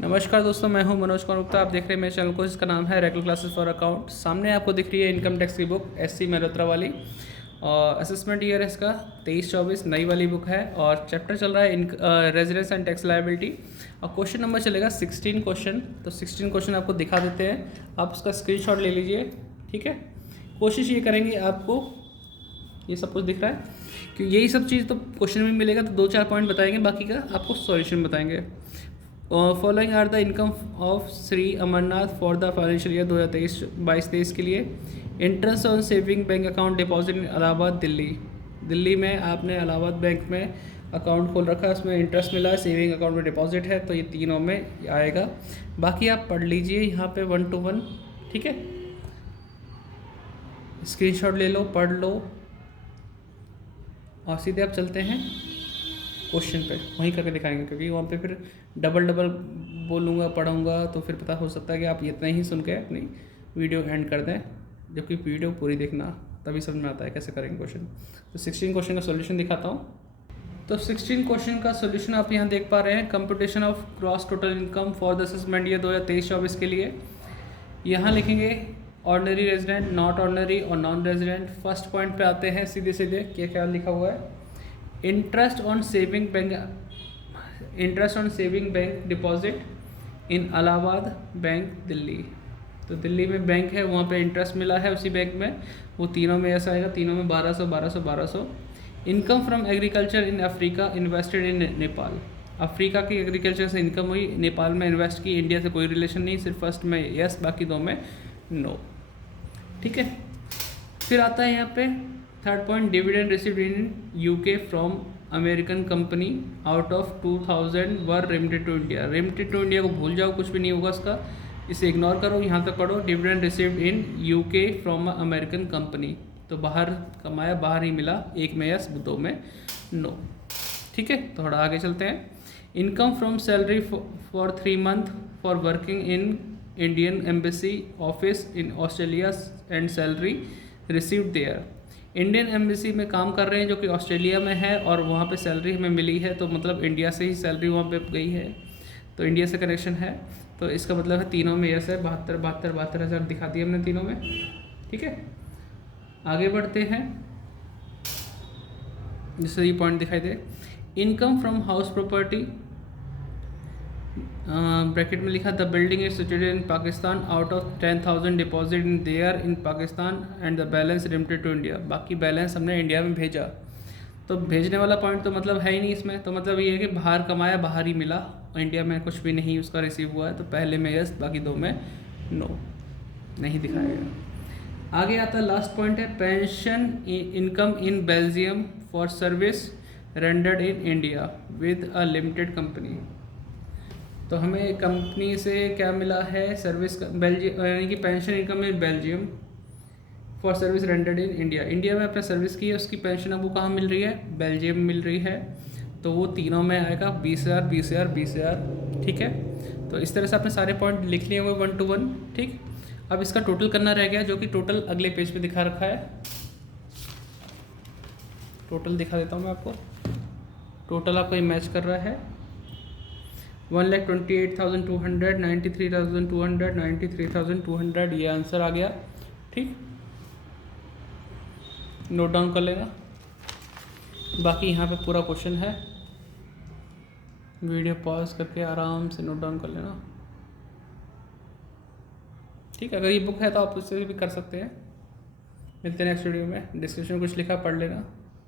नमस्कार दोस्तों, मैं हूं मनोज कुमार गुप्ता। आप देख रहे हैं मेरे चैनल को, जिसका नाम है रेगुलर क्लासेस फॉर अकाउंट। सामने आपको दिख रही है इनकम टैक्स की बुक एससी मल्होत्रा वाली, और असेसमेंट ईयर है इसका 23-24, नई वाली बुक है। और चैप्टर चल रहा है रेजिडेंस एंड टैक्स लायबिलिटी, और क्वेश्चन नंबर चलेगा 16 क्वेश्चन। तो 16 क्वेश्चन आपको दिखा देते हैं, आप उसका स्क्रीनशॉट ले लीजिए। ठीक है, कोशिश ये करेंगे, आपको ये सब कुछ दिख रहा है कि यही सब चीज़ तो क्वेश्चन में मिलेगा, तो 2-4 पॉइंट बताएंगे, बाकी का आपको सॉल्यूशन बताएंगे। Following are the income of Shri Amarnath for the financial year 2023-22 के लिए। Interest on saving bank account deposit in Allahabad Delhi. Delhi में आपने इलाहाबाद बैंक में अकाउंट खोल रखा है, उसमें इंटरेस्ट मिला है, सेविंग अकाउंट में डिपॉजिट है, तो ये तीनों में आएगा। बाकी आप पढ़ लीजिए यहाँ पे 1 to 1। ठीक है, स्क्रीनशॉट ले लो, पढ़ लो, और सीधे आप चलते हैं क्वेश्चन पे, वहीं करके दिखाएंगे, क्योंकि वहाँ पे फिर डबल बोलूँगा, पढ़ूँगा, तो फिर पता हो सकता है कि आप इतना ही सुन के अपनी वीडियो एंड कर दें, जबकि वीडियो पूरी देखना, तभी समझ में आता है कैसे करेंगे क्वेश्चन। तो 16 क्वेश्चन का सॉल्यूशन दिखाता हूँ। तो 16 क्वेश्चन का सॉल्यूशन आप यहाँ देख पा रहे हैं। Computation of cross total income for the assessment year 2023-24 के लिए यहाँ लिखेंगे ऑर्डिनरी रेजिडेंट, नॉट ऑर्डिनरी और नॉन रेजिडेंट। फर्स्ट पॉइंट पे आते हैं सीधे सीधे, क्या क्या लिखा हुआ है। Interest on saving bank deposit in Allahabad bank Delhi. तो दिल्ली में बैंक है, वहाँ पे इंटरेस्ट मिला है उसी बैंक में, वो तीनों में ऐसा आएगा, तीनों में 1200। Income from agriculture in Africa invested in Nepal. Africa की एग्रीकल्चर से इनकम हुई, नेपाल में इन्वेस्ट की, इंडिया से कोई रिलेशन नहीं, सिर्फ फर्स्ट में यस, बाकी दो में नो। ठीक है, फिर आता है यहाँ पे third point, dividend received in UK from American company out of 2000 were remitted to India. Remitted to India को भूल जाओ, कुछ भी नहीं होगा उसका, इसे इग्नोर करो, यहाँ तक पढ़ो। Dividend received in UK from American company, तो बाहर कमाया, बाहर ही मिला, एक में यस, दो में नो। ठीक है, थोड़ा आगे चलते हैं। Income from salary for 3 months for working in Indian embassy office in Australia and salary received there. Indian embassy में काम कर रहे हैं, जो कि ऑस्ट्रेलिया में है, और वहाँ पे सैलरी हमें मिली है, तो मतलब इंडिया से ही सैलरी वहाँ पे गई है, तो इंडिया से कनेक्शन है, तो इसका मतलब है तीनों में यस है। 72 हज़ार दिखा दिया हमने तीनों में। ठीक है, आगे बढ़ते हैं, जिससे ये पॉइंट दिखाई दे। Income from house property, bracket में लिखा the building is situated in Pakistan, out of 10,000 deposit in there in Pakistan and the balance remitted to India. बाकी बैलेंस हमने इंडिया में भेजा, तो भेजने वाला पॉइंट तो मतलब है ही नहीं इसमें, तो मतलब ये है कि बाहर कमाया, बाहर ही मिला, इंडिया में कुछ भी नहीं उसका रिसीव हुआ है, तो पहले में यस, बाकी दो में नो, नहीं दिखाएगा। आगे आता है लास्ट पॉइंट है, pension income in Belgium for service rendered in India with a limited company. तो हमें कंपनी से क्या मिला है, सर्विस बेल्जियम, यानी कि pension income in Belgium for service rendered in India. India में अपने सर्विस की है, उसकी पेंशन अब वो कहाँ मिल रही है, बेल्जियम मिल रही है, तो वो तीनों में आएगा 20,000। ठीक है, तो इस तरह से आपने सारे पॉइंट लिख लिए होंगे 1 to 1। ठीक, अब इसका टोटल करना रह गया, जो कि टोटल अगले पेज पे दिखा रखा है। टोटल दिखा देता हूँ मैं आपको। टोटल आपका ये मैच कर रहा है 1,28,200, 93,200, 93,200, ये आंसर आ गया। ठीक, नोट डाउन कर लेना, बाकी यहाँ पे पूरा क्वेश्चन है, वीडियो पॉज करके आराम से नोट डाउन कर लेना। ठीक है, अगर ये बुक है तो आप उससे भी कर सकते हैं। मिलते हैं नेक्स्ट वीडियो में, डिस्क्रिप्शन कुछ लिखा पढ़ लेना।